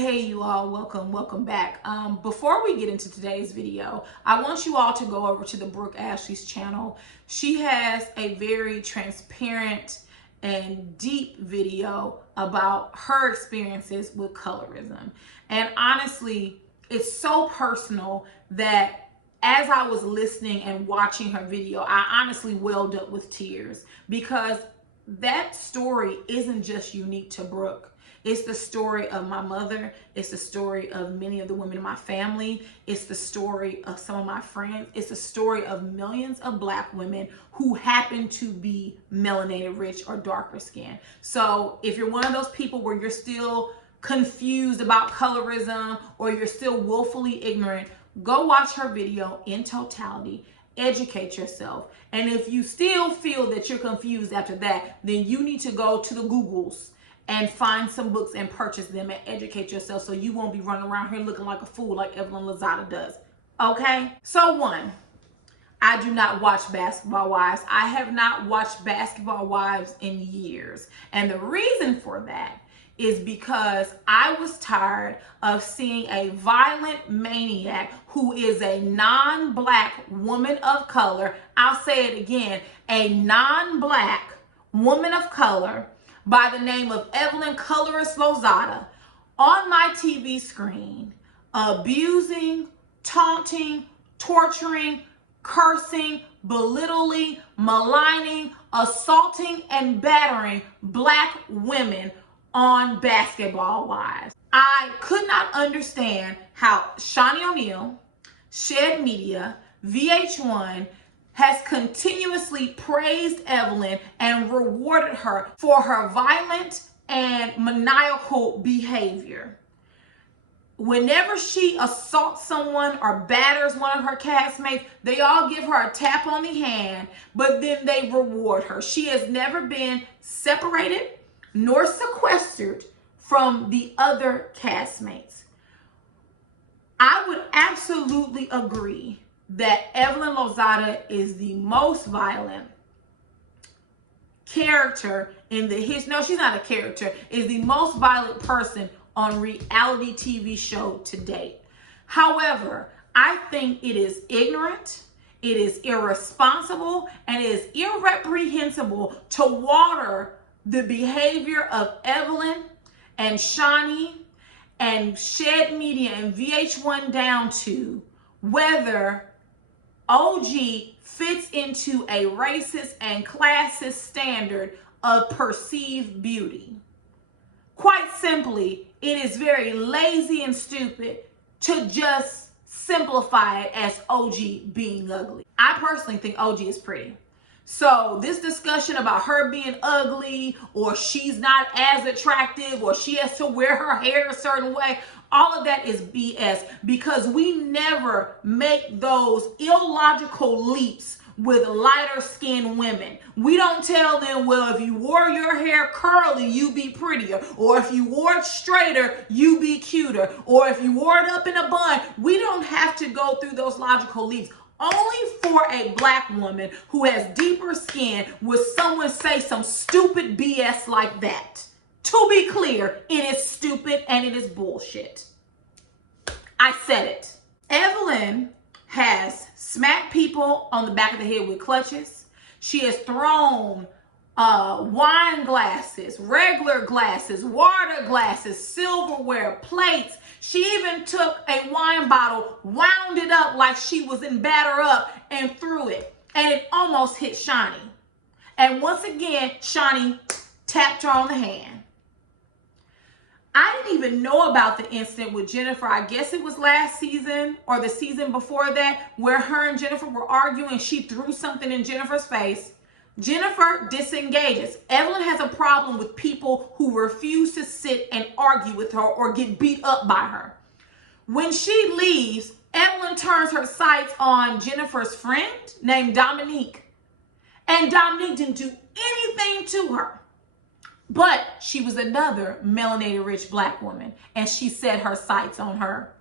Hey, you all, welcome back. Before we get into today's video, I want you all to go over to the Brooke Ashley's channel. She has a very transparent and deep video about her experiences with colorism. And honestly, it's so personal that as I was listening and watching her video, I honestly welled up with tears, because that story isn't just unique to Brooke. It's the story of my mother. It's the story of many of the women in my family. It's the story of some of my friends. It's the story of millions of Black women who happen to be melanated, rich, or darker skin. So if you're one of those people where you're still confused about colorism or you're still willfully ignorant, go watch her video in totality. Educate yourself. And if you still feel that you're confused after that, then you need to go to the Googles and find some books and purchase them and educate yourself, so you won't be running around here looking like a fool like Evelyn Lozada does. Okay? So one, I do not watch Basketball Wives. I have not watched Basketball Wives in years. And the reason for that is because I was tired of seeing a violent maniac who is a non-Black woman of color. I'll say it again, a non-Black woman of color by the name of Evelyn Colorist Lozada on my TV screen, abusing, taunting, torturing, cursing, belittling, maligning, assaulting, and battering Black women on Basketball Wives. I could not understand how Shaunie O'Neal, Shed Media, VH1 has continuously praised Evelyn and rewarded her for her violent and maniacal behavior. Whenever she assaults someone or batters one of her castmates, they all give her a tap on the hand, but then they reward her. She has never been separated nor sequestered from the other castmates. I would absolutely agree that Evelyn Lozada is the most violent character in the history. No, she's not a character. Is the most violent person on reality TV show to date. However, I think it is ignorant, it is irresponsible, and it is irreprehensible to water the behavior of Evelyn and Shaunie and Shed Media and VH1 down to whether OG fits into a racist and classist standard of perceived beauty. Quite simply, it is very lazy and stupid to just simplify it as OG being ugly. I personally think OG is pretty. So this discussion about her being ugly, or she's not as attractive, or she has to wear her hair a certain way, all of that is BS, because we never make those illogical leaps with lighter skinned women. We don't tell them, well, if you wore your hair curly, you be prettier, or if you wore it straighter, you be cuter, or if you wore it up in a bun. We don't have to go through those logical leaps. Only for a Black woman who has deeper skin would someone say some stupid BS like that. To be clear, it is stupid and it is bullshit. I said it. Evelyn has smacked people on the back of the head with clutches. She has thrown wine glasses, regular glasses, water glasses, silverware, plates. She even took a wine bottle, wound it up like she was in Batter Up, and threw it. And it almost hit Shaunie. And once again, Shaunie tapped her on the hand. I didn't even know about the incident with Jennifer. I guess it was last season or the season before that, where her and Jennifer were arguing. She threw something in Jennifer's face. Jennifer disengages. Evelyn has a problem with people who refuse to sit and argue with her or get beat up by her. When she leaves, Evelyn turns her sights on Jennifer's friend named Dominique. And Dominique didn't do anything to her. But she was another melanated rich Black woman, and she set her sights on her.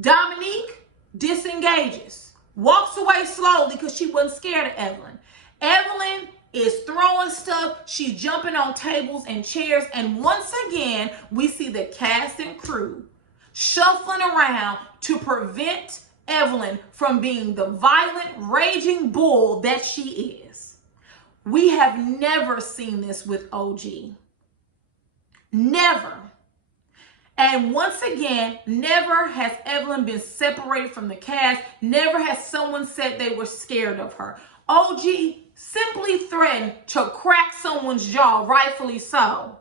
Dominique disengages, walks away slowly because she wasn't scared of Evelyn. Evelyn is throwing stuff. She's jumping on tables and chairs. And once again, we see the cast and crew shuffling around to prevent Evelyn from being the violent, raging bull that she is. We have never seen this with OG. Never. And once again, never has Evelyn been separated from the cast. Never has someone said they were scared of her. OG simply threatened to crack someone's jaw, rightfully so.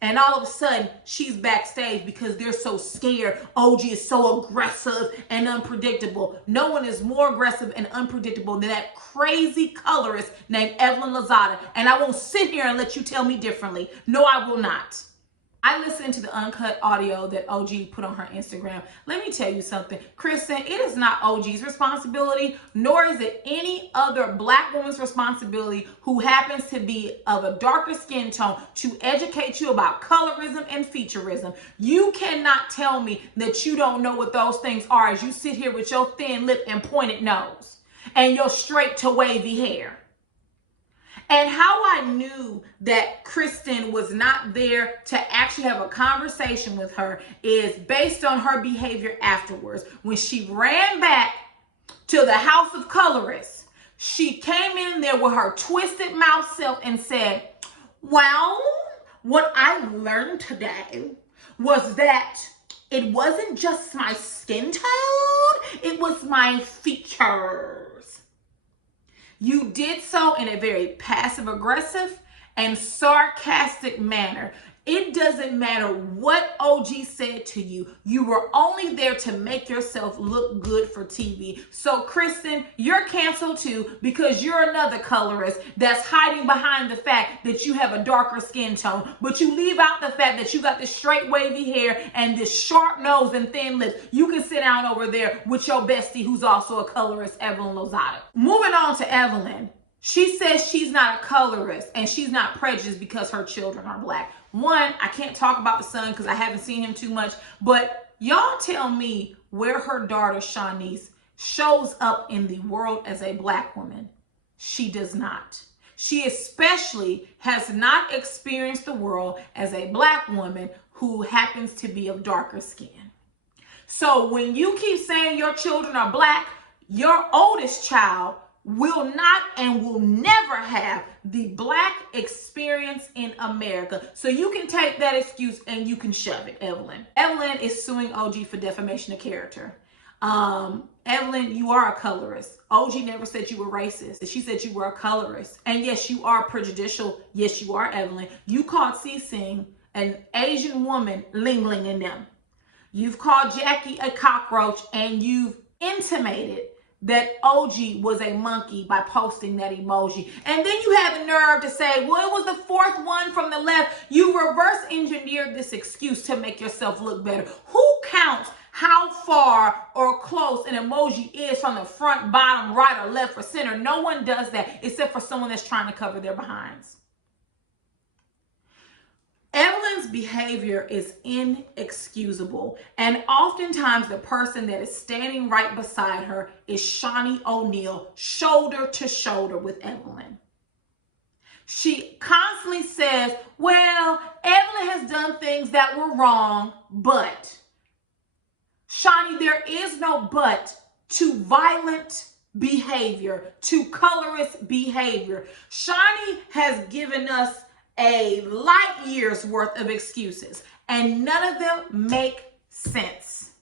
And all of a sudden, she's backstage because they're so scared. OG is so aggressive and unpredictable. No one is more aggressive and unpredictable than that crazy colorist named Evelyn Lozada. And I won't sit here and let you tell me differently. No, I will not. I listened to the uncut audio that OG put on her Instagram. Let me tell you something, Kristen, it is not OG's responsibility, nor is it any other Black woman's responsibility who happens to be of a darker skin tone to educate you about colorism and featureism. You cannot tell me that you don't know what those things are as you sit here with your thin lip and pointed nose and your straight to wavy hair. And how I knew that Kristen was not there to actually have a conversation with her is based on her behavior afterwards. When she ran back to the house of colorists, she came in there with her twisted mouth self and said, well, what I learned today was that it wasn't just my skin tone, it was my features. You did so in a very passive-aggressive and sarcastic manner. It doesn't matter what OG said to you. You were only there to make yourself look good for TV. So, Kristen, you're canceled too because you're another colorist that's hiding behind the fact that you have a darker skin tone. But you leave out the fact that you got this straight wavy hair and this sharp nose and thin lips. You can sit down over there with your bestie who's also a colorist, Evelyn Lozada. Moving on to Evelyn. She says she's not a colorist and she's not prejudiced because her children are Black. One, I can't talk about the son because I haven't seen him too much, but y'all tell me where her daughter Shaunie shows up in the world as a Black woman. She does not. She especially has not experienced the world as a Black woman who happens to be of darker skin. So when you keep saying your children are Black, your oldest child will not and will never have the Black experience in America. So you can take that excuse and you can shove it, Evelyn. Evelyn is suing OG for defamation of character. Evelyn, you are a colorist. OG never said you were racist. She said you were a colorist. And yes, you are prejudicial. Yes, you are, Evelyn. You called CeCe an Asian woman, ling in them. You've called Jackie a cockroach and you've intimated that OG was a monkey by posting that emoji. And then you have the nerve to say, well, it was the fourth one from the left. You reverse engineered this excuse to make yourself look better. Who counts how far or close an emoji is from the front, bottom, right, or left, or center? No one does that except for someone that's trying to cover their behinds. Evelyn's behavior is inexcusable, and oftentimes the person that is standing right beside her is Shaunie O'Neal, shoulder to shoulder with Evelyn. She constantly says, well, Evelyn has done things that were wrong, but. Shaunie, there is no but to violent behavior, to colorist behavior. Shaunie has given us a light year's worth of excuses, and none of them make sense.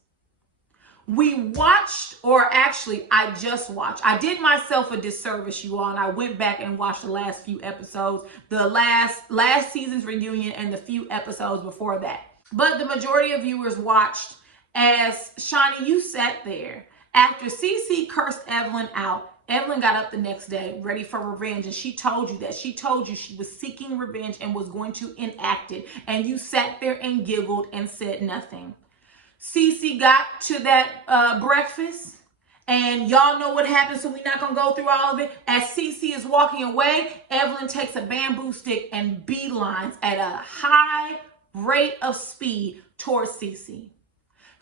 We watched, or actually I just watched. I did myself a disservice, you all, and I went back and watched the last few episodes, the last season's reunion and the few episodes before that. But the majority of viewers watched as Shaunie, you sat there after CeCe cursed Evelyn out. Evelyn got up the next day ready for revenge, and she told you that. She told you she was seeking revenge and was going to enact it. And you sat there and giggled and said nothing. CeCe got to that breakfast, and y'all know what happened, so we're not going to go through all of it. As CeCe is walking away, Evelyn takes a bamboo stick and beelines at a high rate of speed towards CeCe.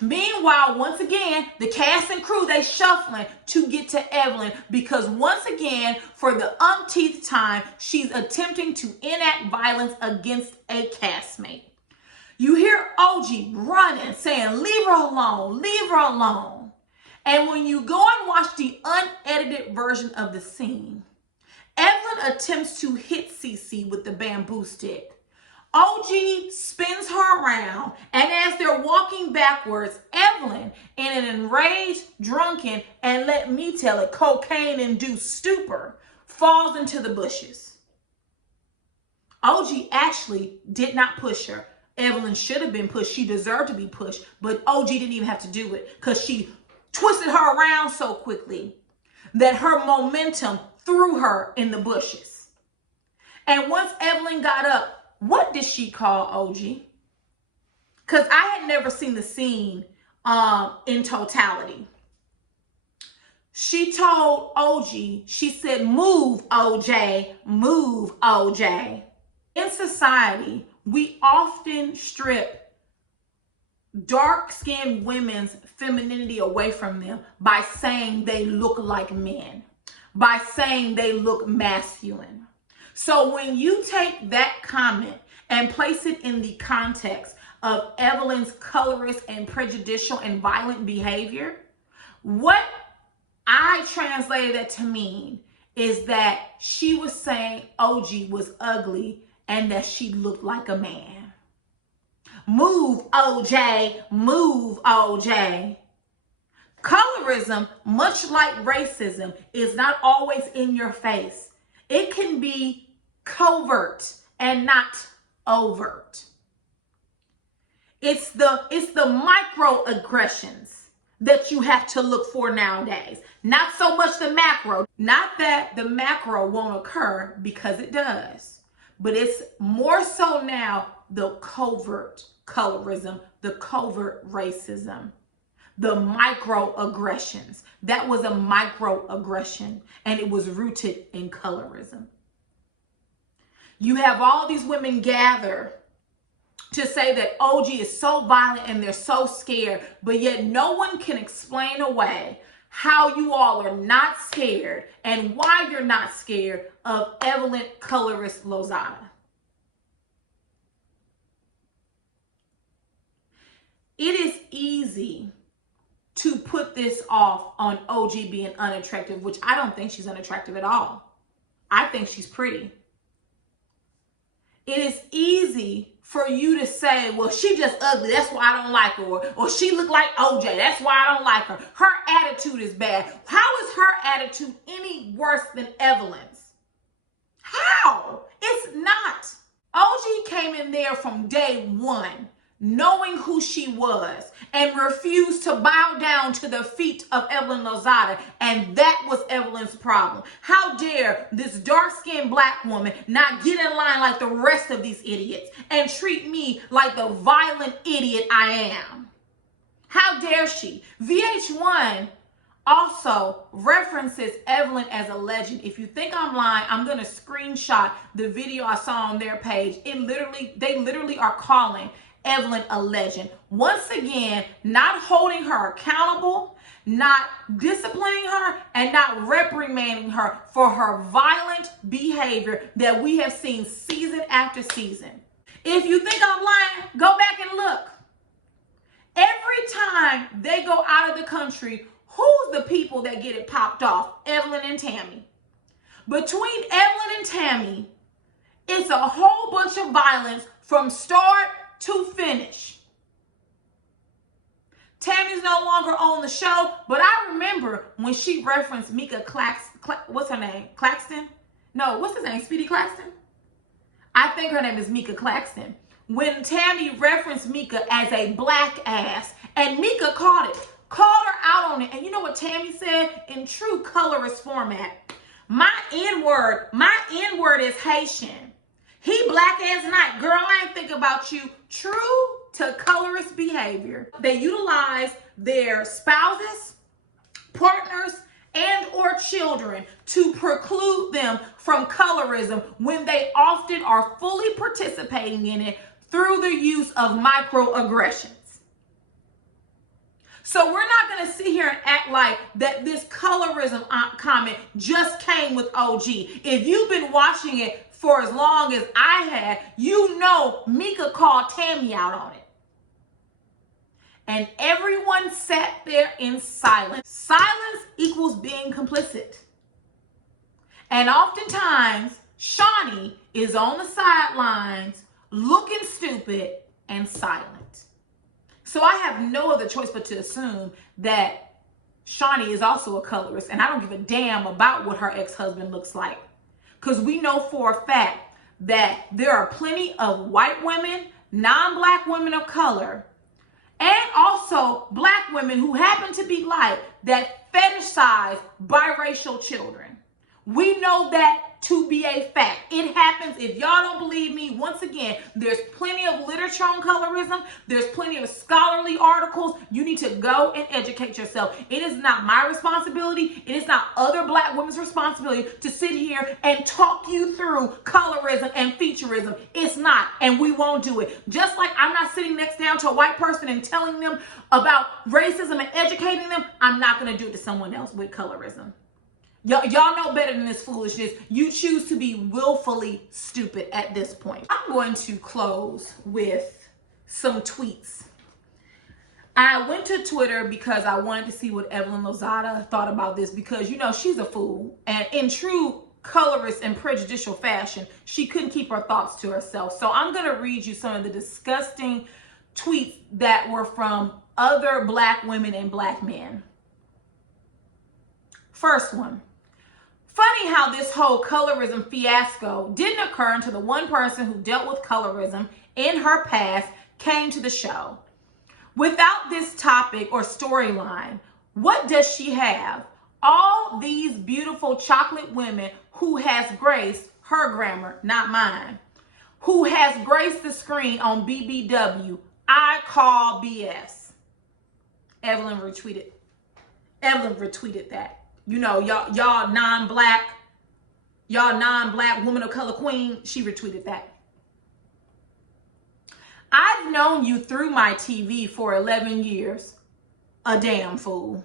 Meanwhile, once again, the cast and crew, they shuffling to get to Evelyn because once again, for the umpteenth time, she's attempting to enact violence against a castmate. You hear OG running, saying, leave her alone, leave her alone. And when you go and watch the unedited version of the scene, Evelyn attempts to hit CeCe with the bamboo stick. OG spins her around, and as they're walking backwards, Evelyn, in an enraged, drunken, and let me tell it, cocaine-induced stupor, falls into the bushes. OG actually did not push her. Evelyn should have been pushed. She deserved to be pushed, but OG didn't even have to do it because she twisted her around so quickly that her momentum threw her in the bushes. And once Evelyn got up, what did she call OG? Because I had never seen the scene in totality. She told OG, she said, move, OJ, move, OJ. In society, we often strip dark-skinned women's femininity away from them by saying they look like men, by saying they look masculine. So when you take that comment and place it in the context of Evelyn's colorist and prejudicial and violent behavior, what I translated that to mean is that she was saying OG was ugly and that she looked like a man. Move, OJ, move, OJ. Colorism, much like racism, is not always in your face. It can be covert and not overt. It's the microaggressions that you have to look for nowadays. Not so much the macro. Not that the macro won't occur, because it does. But it's more so now the covert colorism, the covert racism, the microaggressions. That was a microaggression, and it was rooted in colorism. You have all these women gather to say that OG is so violent and they're so scared, but yet no one can explain away how you all are not scared and why you're not scared of Evelyn colorist Lozada. It is easy to put this off on OG being unattractive, which I don't think she's unattractive at all. I think she's pretty. It is easy for you to say, well, she just ugly, that's why I don't like her. Or she look like OJ, that's why I don't like her. Her attitude is bad. How is her attitude any worse than Evelyn's? How? It's not. OG came in there from day one, knowing who she was, and refused to bow down to the feet of Evelyn Lozada, and that was Evelyn's problem. How dare this dark-skinned black woman not get in line like the rest of these idiots and treat me like the violent idiot I am? How dare she? VH1 also references Evelyn as a legend. If you think I'm lying, I'm going to screenshot the video I saw on their page. They literally are calling Evelyn a legend. Once again, not holding her accountable, not disciplining her, and not reprimanding her for her violent behavior that we have seen season after season. If you think I'm lying, go back and look. Every time they go out of the country, who's the people that get it popped off? Evelyn and Tammy. Between Evelyn and Tammy, it's a whole bunch of violence from start to finish. Tammy's no longer on the show, but I remember when she referenced Mika what's her name? Claxton? No, what's his name? Speedy Claxton? I think her name is Mika Claxton. When Tammy referenced Mika as a black ass, and Mika called her out on it. And you know what Tammy said in true colorist format? My N-word is Haitian. He black as night. Girl, I ain't think about you. True to colorist behavior. They utilize their spouses, partners, and or children to preclude them from colorism when they often are fully participating in it through the use of microaggressions. So we're not going to sit here and act like that this colorism comment just came with OG. If you've been watching it for as long as I had, you know Mika called Tammy out on it. And everyone sat there in silence. Silence equals being complicit. And oftentimes, Shaunie is on the sidelines looking stupid and silent. So I have no other choice but to assume that Shaunie is also a colorist, and I don't give a damn about what her ex-husband looks like. Because we know for a fact that there are plenty of white women, non-black women of color, and also black women who happen to be light that fetishize biracial children. We know that to be a fact. It happens. If y'all don't believe me, once again, there's plenty of literature on colorism. There's plenty of scholarly articles. You need to go and educate yourself. It is not my responsibility. It is not other black women's responsibility to sit here and talk you through colorism and featureism. It's not, and we won't do it. Just like I'm not sitting next down to a white person and telling them about racism and educating them, I'm not going to do it to someone else with colorism. Y'all know better than this foolishness. You choose to be willfully stupid at this point. I'm going to close with some tweets. I went to Twitter because I wanted to see what Evelyn Lozada thought about this, because, you know, she's a fool. And in true colorist and prejudicial fashion, she couldn't keep her thoughts to herself. So I'm going to read you some of the disgusting tweets that were from other black women and black men. First one. Funny how this whole colorism fiasco didn't occur until the one person who dealt with colorism in her past came to the show. Without this topic or storyline, what does she have? All these beautiful chocolate women who has graced her grammar, not mine, who has graced the screen on BBW. I call BS. Evelyn retweeted that. You know, y'all non-black woman of color queen, she retweeted that. I've known you through my TV for 11 years. A damn fool.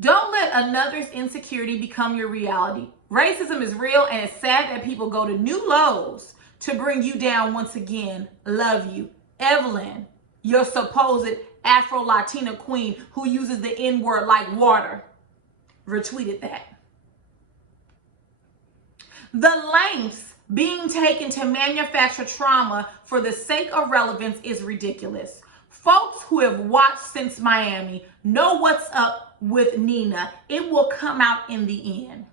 Don't let another's insecurity become your reality. Racism is real, and it's sad that people go to new lows to bring you down once again. Love you. Evelyn, your supposed Afro-Latina queen who uses the N-word like water. Retweeted that. The lengths being taken to manufacture trauma for the sake of relevance is ridiculous. Folks who have watched since Miami know what's up with Nina. It will come out in the end.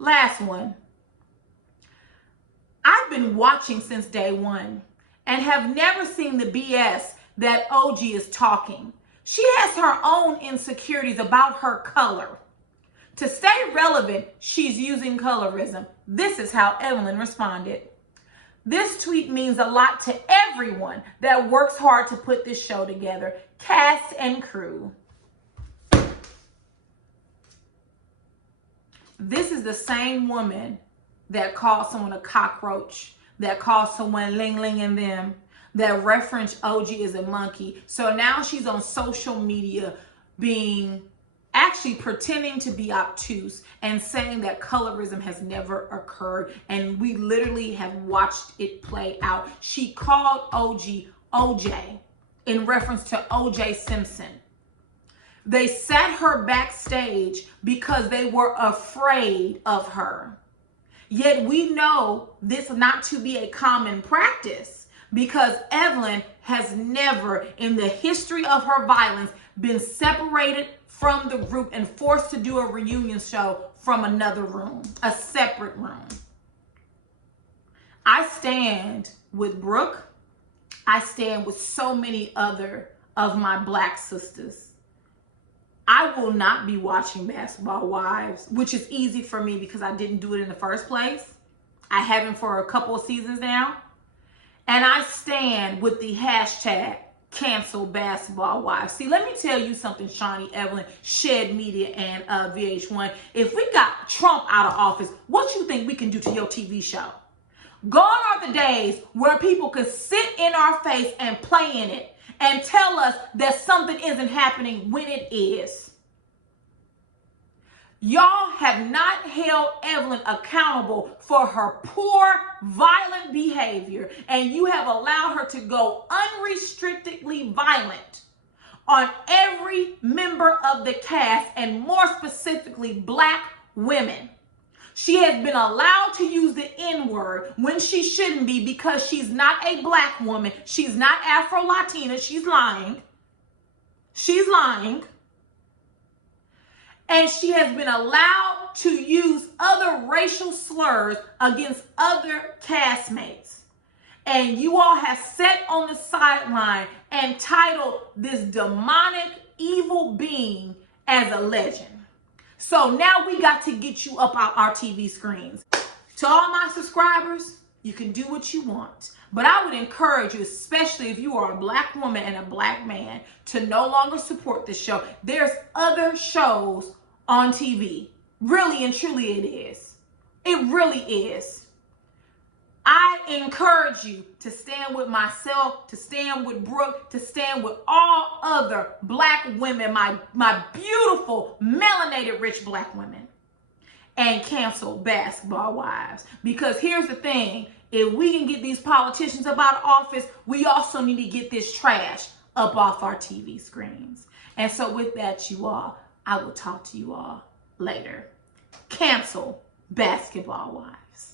Last one. I've been watching since day one and have never seen the BS that OG is talking. She has her own insecurities about her color. To stay relevant, she's using colorism. This is how Evelyn responded. This tweet means a lot to everyone that works hard to put this show together, cast and crew. This is the same woman that called someone a cockroach, that called someone ling and them, that referenced OG as a monkey. So now she's on social media actually pretending to be obtuse and saying that colorism has never occurred. And we literally have watched it play out. She called OG OJ in reference to OJ Simpson. They sat her backstage because they were afraid of her. Yet we know this not to be a common practice, because Evelyn has never in the history of her violence been separated from the group and forced to do a reunion show from another room, a separate room. I stand with Brooke. I stand with so many other of my black sisters. I will not be watching Basketball Wives, which is easy for me because I didn't do it in the first place. I haven't for a couple of seasons now. And I stand with the hashtag cancel Basketball Wives. See, let me tell you something, Shaunie, Evelyn, Shed Media, and VH1. If we got Trump out of office, what you think we can do to your TV show? Gone are the days where people could sit in our face and play in it and tell us that something isn't happening when it is. Y'all have not held Evelyn accountable for her poor, violent behavior, and you have allowed her to go unrestrictedly violent on every member of the cast, and more specifically, Black women. She has been allowed to use the N-word when she shouldn't be, because she's not a Black woman. She's not Afro-Latina. She's lying. She's lying. And she has been allowed to use other racial slurs against other castmates. And you all have sat on the sideline and titled this demonic evil being as a legend. So now we got to get you up on our TV screens. To all my subscribers, you can do what you want. But I would encourage you, especially if you are a Black woman and a Black man, to no longer support this show. There's other shows on TV. Really and truly it is. It really is. I encourage you to stand with myself, to stand with Brooke, to stand with all other Black women, my beautiful, melanated, rich Black women, and cancel Basketball Wives. Because here's the thing, if we can get these politicians up out of office, we also need to get this trash up off our TV screens. And so with that, you all, I will talk to you all later. Cancel Basketball Wives.